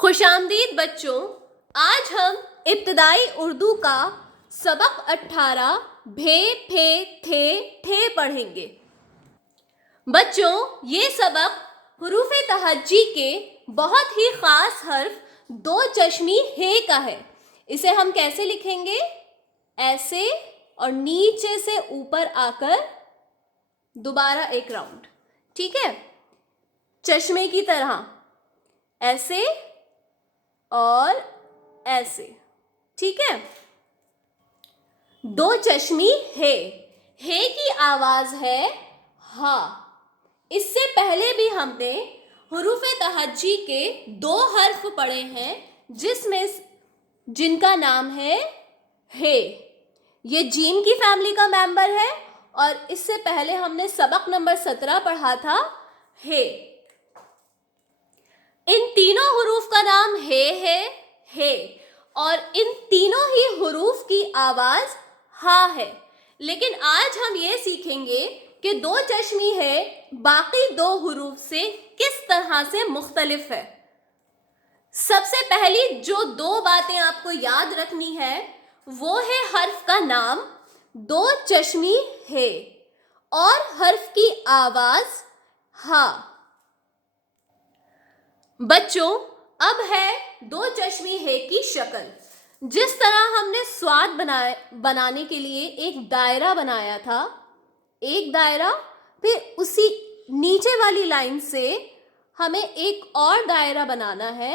खुश आमदीद बच्चों। आज हम इब्तदाई उर्दू का सबक 18 भे फे थे ठे पढ़ेंगे। बच्चों, ये सबक हुरूफ तहज्जी के बहुत ही ख़ास हर्फ दो चश्मी हे का है। इसे हम कैसे लिखेंगे? ऐसे और नीचे से ऊपर आकर दोबारा एक राउंड, ठीक है, चश्मे की तरह, ऐसे और ऐसे, ठीक है। दो चश्मी हे की आवाज है हा। इससे पहले भी हमने हुरूफ तहज्जी के दो हर्फ पढ़े हैं जिनका नाम है हे। ये जीम की फैमिली का मेंबर है और इससे पहले हमने सबक नंबर 17 पढ़ा था हे। इन तीनों हुरूफ का नाम है और इन तीनों ही हुरूफ की आवाज हा है। लेकिन आज हम ये सीखेंगे कि दो चश्मी है बाकी दो हुरूफ से किस तरह से मुख्तलिफ है। सबसे पहली जो दो बातें आपको याद रखनी है वो है हर्फ का नाम दो चश्मी है और हर्फ की आवाज हा। बच्चों, अब है दो चश्मी है की शक्ल। जिस तरह हमने स्वाद बनाने के लिए एक दायरा बनाया था, एक दायरा, फिर उसी नीचे वाली लाइन से हमें एक और दायरा बनाना है।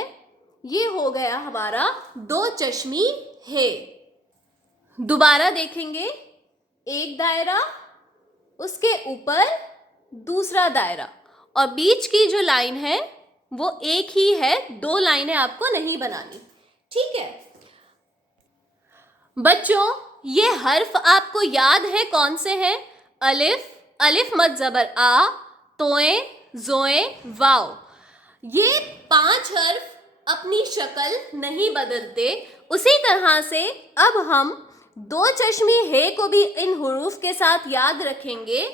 ये हो गया हमारा दो चश्मी है। दोबारा देखेंगे, एक दायरा, उसके ऊपर दूसरा दायरा और बीच की जो लाइन है वो एक ही है, दो लाइनें आपको नहीं बनानी, ठीक है। बच्चों, ये हर्फ आपको याद है कौन से हैं? अलिफ, अलिफ मद ज़बर आ, तोए, जोए, वाव। ये 5 हर्फ अपनी शक्ल नहीं बदलते। उसी तरह से अब हम दो चश्मी है को भी इन हुरूफ के साथ याद रखेंगे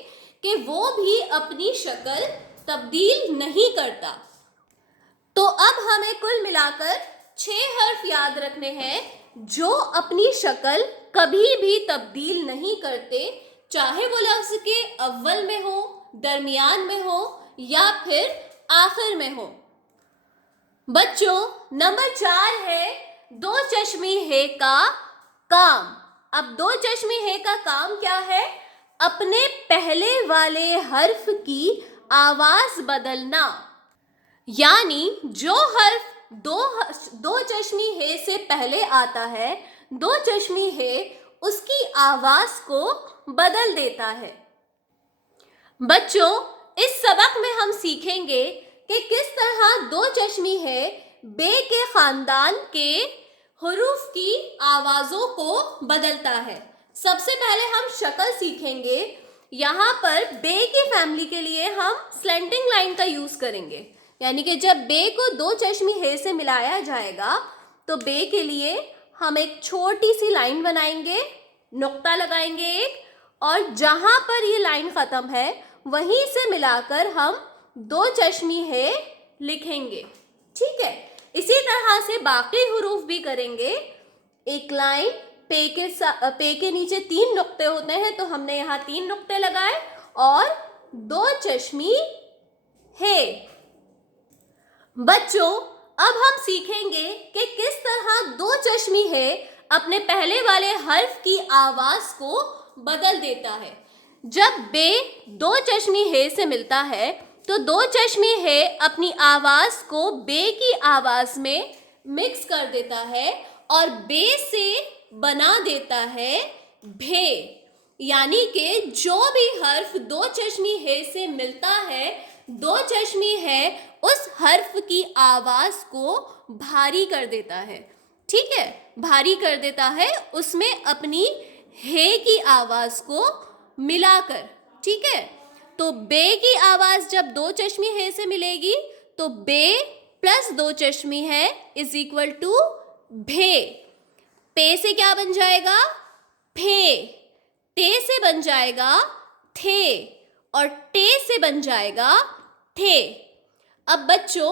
कि वो भी अपनी शक्ल तब्दील नहीं करता। तो अब हमें कुल मिलाकर 6 हर्फ याद रखने हैं जो अपनी शक्ल कभी भी तब्दील नहीं करते, चाहे वो लफ्ज़ के अव्वल में हो, दरमियान में हो या फिर आखिर में हो। बच्चों, नंबर 4 है दो चश्मी है का काम। अब दो चश्मी है का काम क्या है? अपने पहले वाले हर्फ की आवाज बदलना। यानी जो हर्फ दो चश्मी है से पहले आता है, दो चश्मी है उसकी आवाज को बदल देता है। बच्चों, इस सबक में हम सीखेंगे कि किस तरह दो चश्मी है बे के खानदान के हुरूफ की आवाज़ों को बदलता है। सबसे पहले हम शक्ल सीखेंगे। यहाँ पर बे की फैमिली के लिए हम स्लैंटिंग लाइन का यूज़ करेंगे, यानी कि जब बे को दो चश्मी है से मिलाया जाएगा तो बे के लिए हम एक छोटी सी लाइन बनाएंगे, नुक्ता लगाएंगे एक, और जहाँ पर ये लाइन ख़त्म है वहीं से मिलाकर हम दो चश्मी है लिखेंगे, ठीक है। इसी तरह से बाकी हुरूफ भी करेंगे। एक लाइन, पे के नीचे 3 नुक्ते होते हैं तो हमने यहाँ 3 नुक्ते लगाए और दो चश्मी है। बच्चों, अब हम सीखेंगे कि किस तरह दो चश्मी है अपने पहले वाले हर्फ की आवाज को बदल देता है। जब बे दो चश्मी है से मिलता है तो दो चश्मी है अपनी आवाज को बे की आवाज में मिक्स कर देता है और बे से बना देता है भे। यानी कि जो भी हर्फ दो चश्मी है से मिलता है, दो चश्मी है उस हर्फ की आवाज को भारी कर देता है, ठीक है, भारी कर देता है उसमें अपनी हे की आवाज को मिलाकर, ठीक है। तो बे की आवाज जब दो चश्मी है से मिलेगी तो बे प्लस दो चश्मी है इज इक्वल टू भे। पे से क्या बन जाएगा? फे। ते से बन जाएगा थे और टे से बन जाएगा थे। अब बच्चों,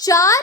4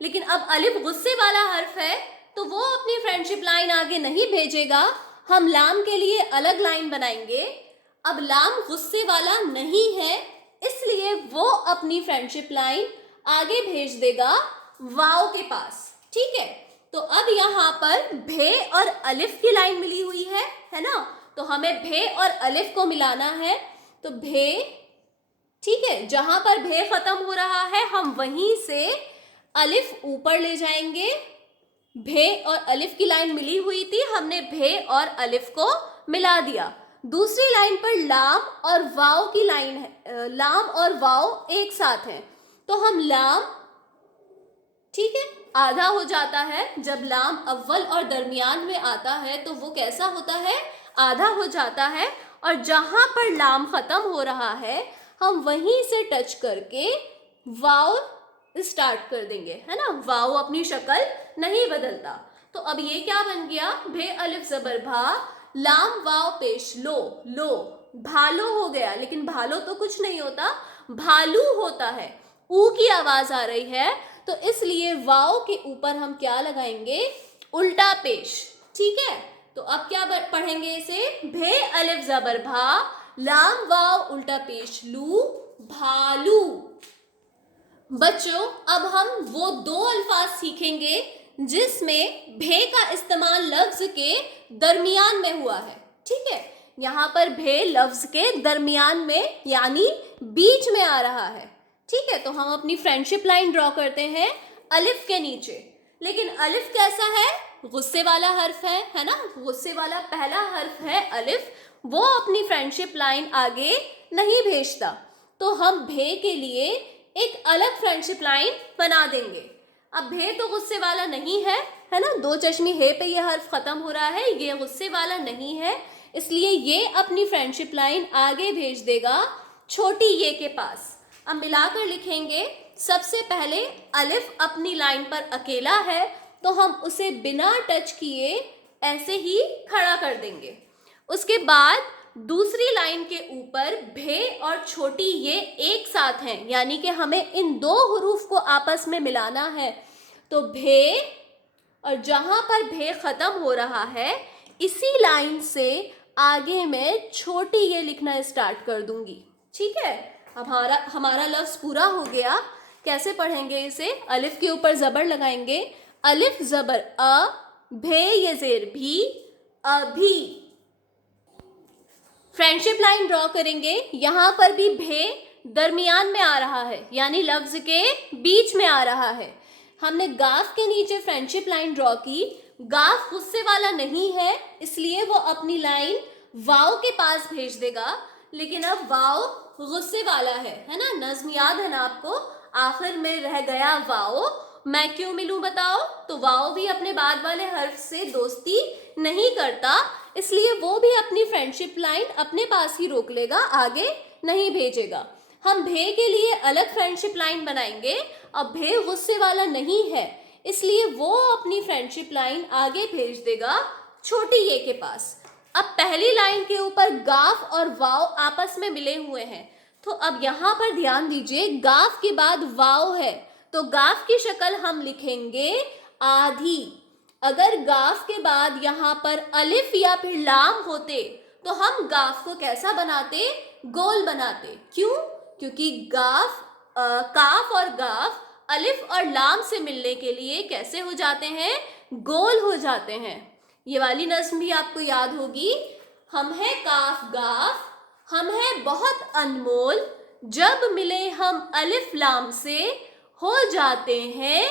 लेकिन अब अलिफ गुस्से वाला हर्फ है तो वो अपनी फ्रेंडशिप लाइन आगे नहीं भेजेगा, हम लाम के लिए अलग लाइन बनाएंगे। अब लाम गुस्से वाला नहीं है इसलिए वो अपनी फ्रेंडशिप लाइन आगे भेज देगा वाव के पास, ठीक है। तो अब यहाँ पर भे और अलिफ की लाइन मिली हुई है ना, तो हमें भे और अलिफ को मिलाना है। तो भे, ठीक है, जहां पर भे खत्म हो रहा है हम वहीं से अलिफ ऊपर ले जाएंगे। भे और अलिफ की लाइन मिली हुई थी, हमने भे और अलिफ को मिला दिया। दूसरी लाइन पर लाम और वाव की लाइन है, लाम और वाव एक साथ हैं, तो हम लाम, ठीक है, आधा हो जाता है। जब लाम अव्वल और दरमियान में आता है तो वो कैसा होता है, आधा हो जाता है। और जहां पर लाम खत्म हो रहा है हम वहीं से टच करके वाव स्टार्ट कर देंगे, है ना। वाव अपनी शक्ल नहीं बदलता। तो अब ये क्या बन गया, भे अलिफ जबर भा, लाम वाव पेश लो, लो, भालो हो गया। लेकिन भालो तो कुछ नहीं होता, भालू होता है। ऊ की आवाज आ रही है तो इसलिए वाव के ऊपर हम क्या लगाएंगे, उल्टा पेश, ठीक है। तो अब क्या पढ़ेंगे इसे, भे अलिफ जबर भा, लाम वाव उल्टा पेश लू, भालू। बच्चों अब हम वो दो अल्फाज सीखेंगे जिसमें भे का इस्तेमाल लफ्ज के दरमियान में हुआ है, ठीक है। यहाँ पर भे लफ्ज के दरमियान में यानी बीच में आ रहा है, ठीक है। तो हम अपनी फ्रेंडशिप लाइन ड्रॉ करते हैं अलिफ के नीचे। लेकिन अलिफ कैसा है, गुस्से वाला हर्फ है ना, गुस्से वाला पहला हर्फ है अलिफ, वो अपनी फ्रेंडशिप लाइन आगे नहीं भेजता। तो हम भे के लिए एक अलग फ्रेंडशिप लाइन बना देंगे। अब भे तो गुस्से वाला नहीं है ना, दो चश्मी है पे ये हर्फ खत्म हो रहा है, ये गुस्से वाला नहीं है, इसलिए ये अपनी फ्रेंडशिप लाइन आगे भेज देगा छोटी ये के पास। अब मिलाकर लिखेंगे, सबसे पहले अलिफ अपनी लाइन पर अकेला है तो हम उसे बिना टच किए ऐसे ही खड़ा कर देंगे। उसके बाद दूसरी लाइन के ऊपर भे और छोटी ये एक साथ हैं, यानी कि हमें इन दो हुरूफ को आपस में मिलाना है। तो भे, और जहां पर भे खत्म हो रहा है इसी लाइन से आगे मैं छोटी ये लिखना स्टार्ट कर दूंगी, ठीक है। अब हमारा लफ्ज पूरा हो गया। कैसे पढ़ेंगे इसे, अलिफ के ऊपर जबर लगाएंगे, अलिफ जबर अ, भे ये जेर भी, अभी। फ्रेंडशिप लाइन ड्रॉ करेंगे, यहां पर भी भे दरमियान में आ रहा है यानी लफ्ज के बीच में आ रहा है। हमने गाफ के नीचे फ्रेंडशिप लाइन ड्रॉ की, गाफ गुस्से वाला नहीं है इसलिए वो अपनी लाइन वाव के पास भेज देगा। लेकिन अब वाव गुस्से वाला है ना, नज्म याद है ना आपको, आखिर में रह गया वाव, मैं क्यों मिलूं बताओ। तो वाव भी अपने बाद वाले हर्फ से दोस्ती नहीं करता, इसलिए वो भी अपनी फ्रेंडशिप लाइन अपने पास ही रोक लेगा, आगे नहीं भेजेगा। हम भे के लिए अलग फ्रेंडशिप लाइन बनाएंगे। अब भे गुस्से वाला नहीं है इसलिए वो अपनी फ्रेंडशिप लाइन आगे भेज देगा छोटी ये के पास। अब पहली लाइन के ऊपर गाफ और वाव आपस में मिले हुए हैं, तो अब यहाँ पर ध्यान दीजिए, गाफ के बाद वाव है तो गाफ की शक्ल हम लिखेंगे आधी। अगर गाफ के बाद यहाँ पर अलिफ या फिर लाम होते तो हम गाफ को कैसा बनाते, गोल बनाते। क्यों, क्योंकि गाफ, काफ और गाफ अलिफ और लाम से मिलने के लिए कैसे हो जाते हैं, गोल हो जाते हैं। ये वाली नज्म भी आपको याद होगी, हम है काफ गाफ, हम है बहुत अनमोल, जब मिले हम अलिफ लाम से हो जाते हैं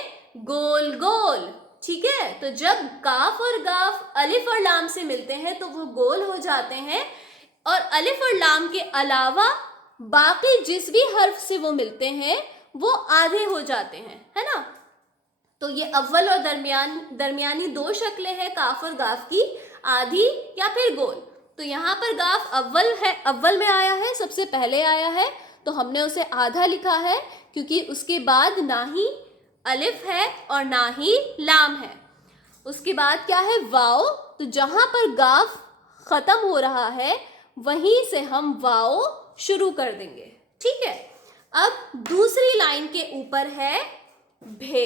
गोल गोल, ठीक है। तो जब काफ और गाफ अलिफ और लाम से मिलते हैं तो वो गोल हो जाते हैं, और अलिफ और लाम के अलावा बाकी जिस भी हर्फ से वो मिलते हैं वो आधे हो जाते हैं, है ना। तो ये अव्वल और दरमियानी दो शक्लें हैं काफ और गाफ की, आधी या फिर गोल। तो यहाँ पर गाफ अव्वल है, अव्वल में आया है, सबसे पहले आया है, तो हमने उसे आधा लिखा है क्योंकि उसके बाद ना ही अलिफ है और ना ही लाम है। उसके बाद क्या है, वाव, तो जहाँ पर गाफ खत्म हो रहा है वहीं से हम वाव शुरू कर देंगे, ठीक है। अब दूसरी लाइन के ऊपर है भे,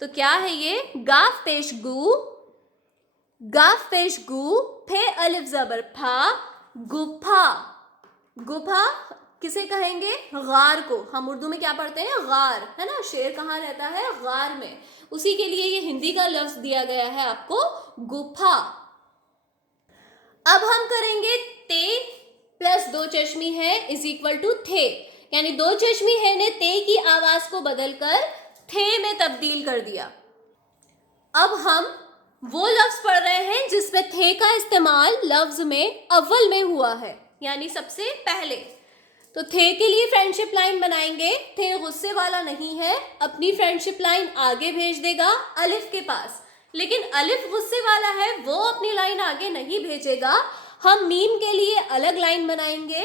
तो क्या है ये? गाफ पेश गू, गाफ पेश गू, फे अलिफ ज़बर फा, गुफा। गुफा किसे कहेंगे? गार को। हम उर्दू में क्या पढ़ते हैं? गार, है ना? शेर कहाँ रहता है? गार में। उसी के लिए ये हिंदी का लफ्ज दिया गया है आपको, गुफा। अब हम करेंगे ते प्लस दो चश्मी है इज इक्वल टू थे, यानी दो चश्मी है ने ते की आवाज को बदलकर थे में तब्दील कर दिया। अब हम वो लफ्ज पढ़ रहे हैं जिसमें थे का इस्तेमाल लफ्ज में अव्वल में हुआ है, यानी सबसे पहले। तो थे के लिए फ्रेंडशिप लाइन बनाएंगे। थे गुस्से वाला नहीं है, अपनी फ्रेंडशिप लाइन आगे भेज देगा अलिफ के पास, लेकिन अलिफ गुस्से वाला है, वो अपनी लाइन आगे नहीं भेजेगा। हम मीम के लिए अलग लाइन बनाएंगे,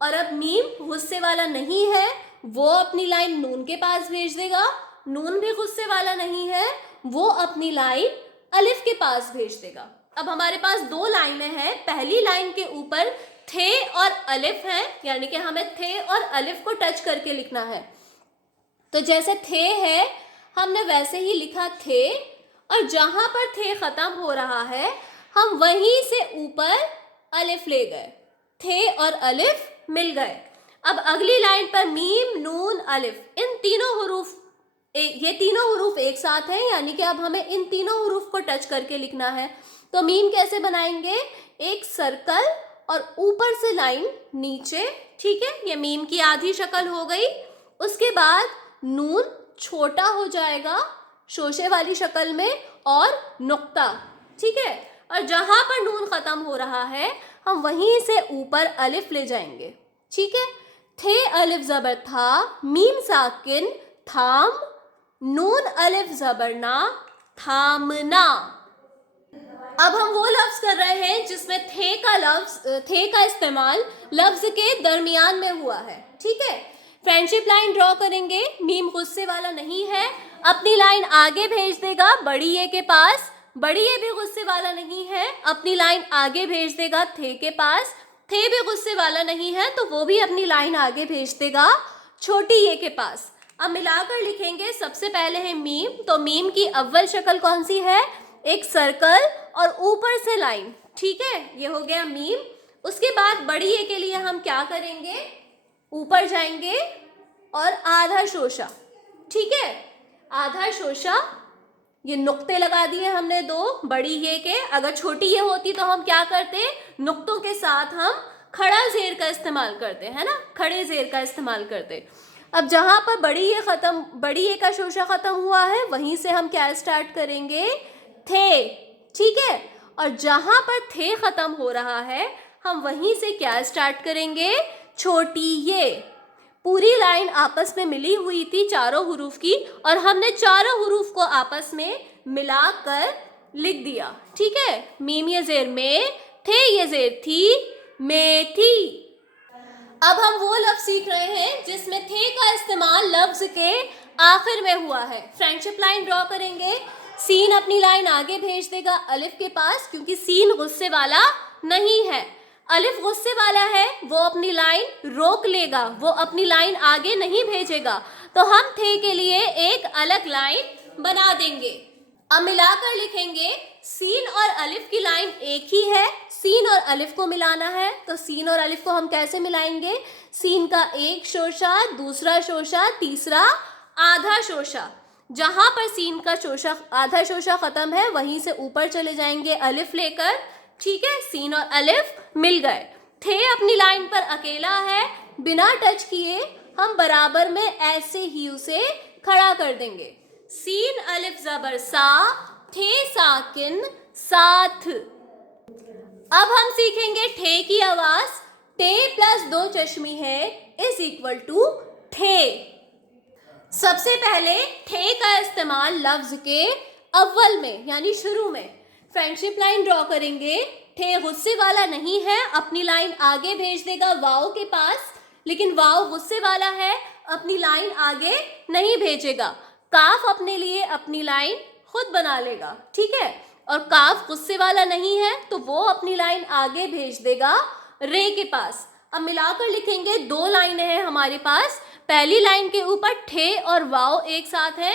और अब मीम गुस्से वाला नहीं है, वो अपनी लाइन नून के पास भेज देगा। नून भी गुस्से वाला नहीं है, वो अपनी लाइन अलिफ के पास भेज देगा। अब हमारे पास दो लाइनें हैं, पहली लाइन के ऊपर थे और अलिफ है, यानी कि हमें थे और अलिफ को टच करके लिखना है। तो जैसे थे है हमने वैसे ही लिखा थे, और जहां पर थे खत्म हो रहा है हम वहीं से ऊपर अलिफ ले गए, थे और अलिफ मिल गए। अब अगली लाइन पर मीम नून अलिफ, इन तीनों हुरूफ, ये तीनों हुरूफ एक साथ हैं, यानी कि अब हमें इन तीनों हुरूफ को टच करके लिखना है। तो मीम कैसे बनाएंगे? एक सर्कल और ऊपर से लाइन नीचे, ठीक है, ये मीम की आधी शक्ल हो गई। उसके बाद नून छोटा हो जाएगा शोशे वाली शक्ल में, और नुक्ता, ठीक है, और जहां पर नून खत्म हो रहा है हम वहीं से ऊपर अलिफ ले जाएंगे, ठीक है। थे अलिफ ज़बर था, मीम साकिन थाम, नून अलिफ ज़बर ना, थामना। अब हम वो लफ्ज कर रहे हैं जिसमें थे का इस्तेमाल लफ्ज के दरमियान में हुआ है, ठीक है। फ्रेंडशिप लाइन ड्रॉ करेंगे, मीम गुस्से वाला नहीं है, अपनी लाइन आगे भेज देगा बड़ी ये के पास, बड़ी ये भी गुस्से वाला नहीं है, अपनी लाइन आगे भेज देगा थे के पास, थे भी गुस्से वाला नहीं है तो वो भी अपनी लाइन आगे भेज देगा छोटी ये के पास। अब मिलाकर लिखेंगे, सबसे पहले है मीम, तो मीम की अव्वल शक्ल कौन सी है? एक सर्कल और ऊपर से लाइन, ठीक है, ये हो गया मीम। उसके बाद बड़ी ए के लिए हम क्या करेंगे? ऊपर जाएंगे और आधा शोशा, ठीक है, आधा शोशा, ये नुक्ते लगा दिए हमने दो बड़ी ये के। अगर छोटी ये होती तो हम क्या करते? नुक्तों के साथ हम खड़ा जेर का इस्तेमाल करते, है ना, खड़े जेर का इस्तेमाल करते। अब जहां पर बड़ी ये का शोशा खत्म हुआ है वहीं से हम क्या स्टार्ट करेंगे? थे, ठीक है, और जहां पर थे खत्म हो रहा है हम वहीं से क्या स्टार्ट करेंगे? छोटी ये। पूरी लाइन आपस में मिली हुई थी चारों हुरूफ की, और हमने चारों हुरूफ को आपस में मिलाकर लिख दिया, ठीक है। मीम ये जेर में, थे ये जेर थी, में थी। अब हम वो लफ्ज सीख रहे हैं जिसमें थे का इस्तेमाल लफ्ज के आखिर में हुआ है। फ्रेंडशिप लाइन ड्रॉ करेंगे, सीन अपनी लाइन आगे भेज देगा अलिफ के पास, क्योंकि सीन गुस्से वाला नहीं है। अलिफ गुस्से वाला है, वो अपनी लाइन रोक लेगा, वो अपनी लाइन आगे नहीं भेजेगा, तो हम थे के लिए एक अलग लाइन बना देंगे। अब मिलाकर लिखेंगे, सीन और अलिफ की लाइन एक ही है, सीन और अलिफ को मिलाना है, तो सीन और अलिफ को हम कैसे मिलाएंगे? सीन का एक शोशा, दूसरा शोशा, तीसरा आधा शोशा। जहां पर सीन का शोशा आधा शोशा खत्म है वहीं से ऊपर चले जाएंगे अलिफ लेकर, ठीक है, सीन और अलिफ मिल गए। थे अपनी लाइन पर अकेला है, बिना टच किए हम बराबर में ऐसे ही उसे खड़ा कर देंगे। सीन अलिफ ज़बर सा, थे साकिन साथ। अब हम सीखेंगे ठे की आवाज। टे प्लस दो चश्मी है इज इक्वल टू ठे। सबसे पहले ठे का इस्तेमाल लफ्ज के अव्वल में यानी शुरू में। फ्रेंडशिप लाइन ड्रॉ करेंगे, ठे गुस्से वाला नहीं है, अपनी लाइन आगे भेज देगा वाव के पास, लेकिन वाव गुस्से वाला है, अपनी लाइन आगे नहीं भेजेगा। काफ अपने लिए अपनी लाइन खुद बना लेगा, ठीक है, और काफ गुस्से वाला नहीं है तो वो अपनी लाइन आगे भेज देगा रे के पास। अब मिलाकर लिखेंगे, दो लाइनें हैं हमारे पास। पहली लाइन के ऊपर ठे और वाव एक साथ है,